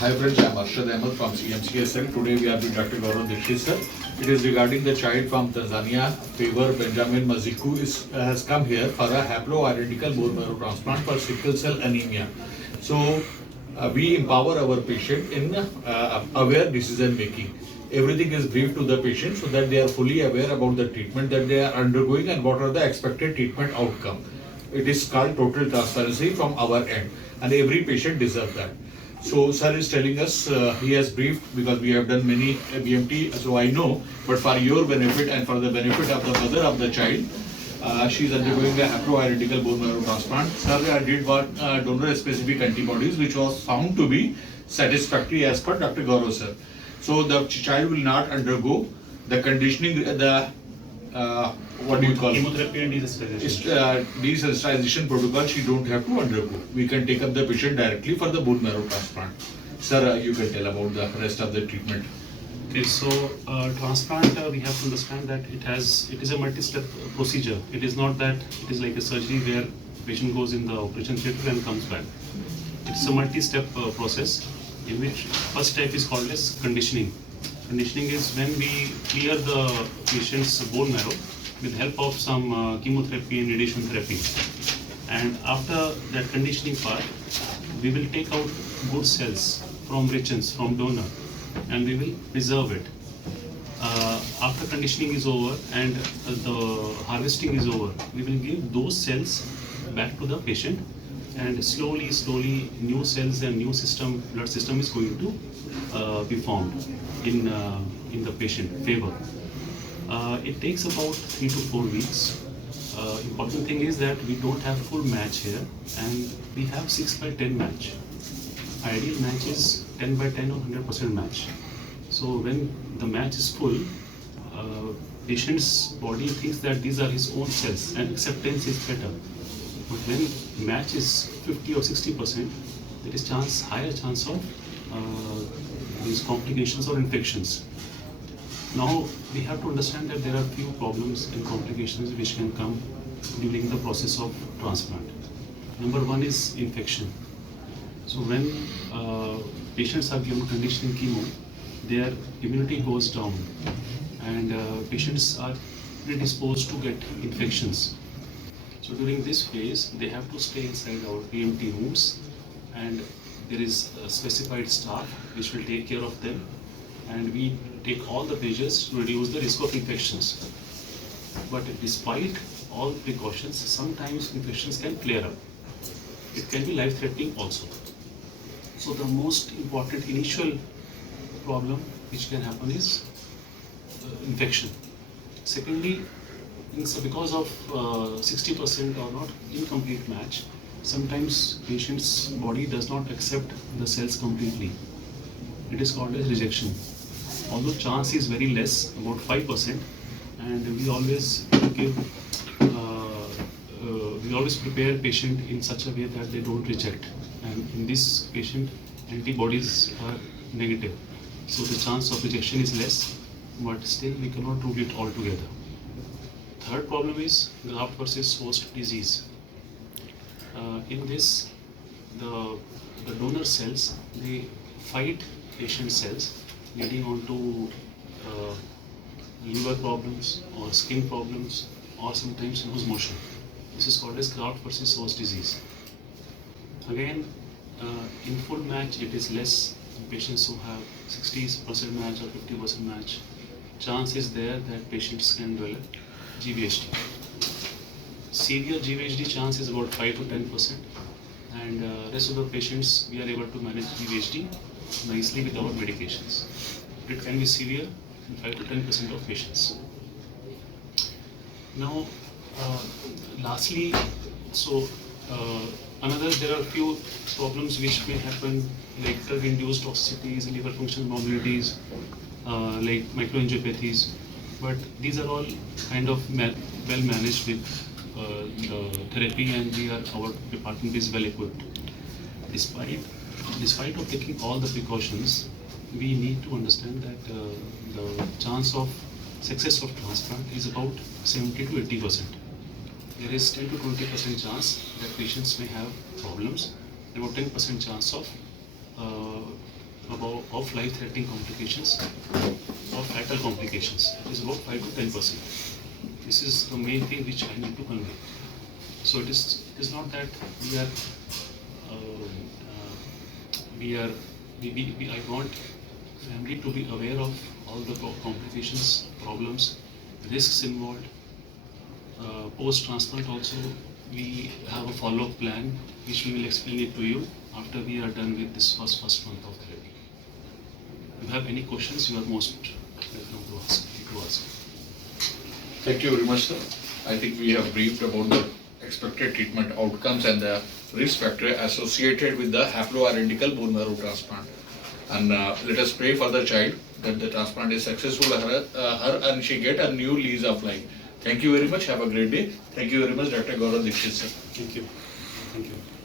Hi friends, I am Arshad Ahmed from CMCSL. Today we are with Dr. Gaurav Dixit sir. It is regarding the child from Tanzania, Favor Benjamin Maziku has come here for a haploidentical bone marrow transplant for sickle cell anemia. So we empower our patient in aware decision making. Everything is briefed to the patient so that they are fully aware about the treatment that they are undergoing and what are the expected treatment outcome. It is called total transparency from our end, and every patient deserves that. So sir is telling us he has briefed because we have done many BMT, so I know. But for your benefit and for the benefit of the mother of the child, she is undergoing a haploidentical bone marrow transplant. Sir did what donor-specific antibodies, which was found to be satisfactory as per Dr. Gaurav sir. So the child will not undergo the conditioning, what do you call chemotherapy and desensitization. Desensitization protocol she don't have to undergo. We can take up the patient directly for the bone marrow transplant. Sir, you can tell about the rest of the treatment. Okay, so transplant we have to understand that it is a multi-step procedure. It is not that it is like a surgery where patient goes in the operation theatre and comes back. It's a multi-step process in which first step is called as conditioning. Conditioning is when we clear the patient's bone marrow with help of some chemotherapy and radiation therapy. And after that conditioning part, we will take out good cells from regions, from donor, and we will preserve it. After conditioning is over and the harvesting is over, we will give those cells back to the patient, and slowly new cells and new blood system is going to be formed in the patient favor. It takes about 3 to 4 weeks. Important thing is that we don't have full match here, and we have 6/10 match. Ideal match is 10/10 or 100% match. So when the match is full, patient's body thinks that these are his own cells and acceptance is better. But when match is 50 or 60%, there is higher chance of these complications or infections. Now we have to understand that there are few problems and complications which can come during the process of transplant. Number one is infection. So when patients are given conditioning chemo, their immunity goes down, and patients are predisposed to get infections. So during this phase, they have to stay inside our BMT rooms, and there is a specified staff which will take care of them, and we take all the measures to reduce the risk of infections. But despite all precautions, sometimes infections can flare up. It can be life-threatening also. So the most important initial problem which can happen is infection. Secondly, because of 60% or not incomplete match, sometimes patient's body does not accept the cells completely. It is called as rejection. Although chance is very less, about 5%, and we always prepare patient in such a way that they don't reject. And in this patient, antibodies are negative, so the chance of rejection is less, but still we cannot rule it altogether. Third problem is graft versus host disease. In this, the donor cells, they fight patient cells, leading on to liver problems or skin problems or sometimes loose motion. This is called as graft versus host disease. Again, in full match it is less. In patients who have 60% match or 50% match, chance is there that patients can develop GVHD. Severe GVHD chance is about 5 to 10%, and rest of the patients we are able to manage GVHD nicely with our medications. It can be severe in 5 to 10% of patients. Now, lastly, there are few problems which may happen, like drug-induced toxicities, liver function abnormalities, like microangiopathies, but these are all kind of well managed with the therapy, and our department is well equipped. Despite of taking all the precautions, we need to understand that the chance of success of transplant is about 70 to 80%. There is 10 to 20% chance that patients may have problems, about 10% chance of of life-threatening complications or fatal complications is about 5 to 10%. This is the main thing which I need to convey. So it is not that we are I want family to be aware of all the complications, problems, risks involved. Post-transplant also, we have a follow-up plan which we will explain it to you after we are done with this first month of therapy. If you have any questions, you are most welcome to ask. Thank you very much, sir. I think we have briefed about the expected treatment outcomes and the risk factor associated with the haploidentical bone marrow transplant. And let us pray for the child that the transplant is successful her and she get a new lease of life. Thank you very much. Have a great day. Thank you very much, Dr. Gaurav Dixit, sir. Thank you. Thank you.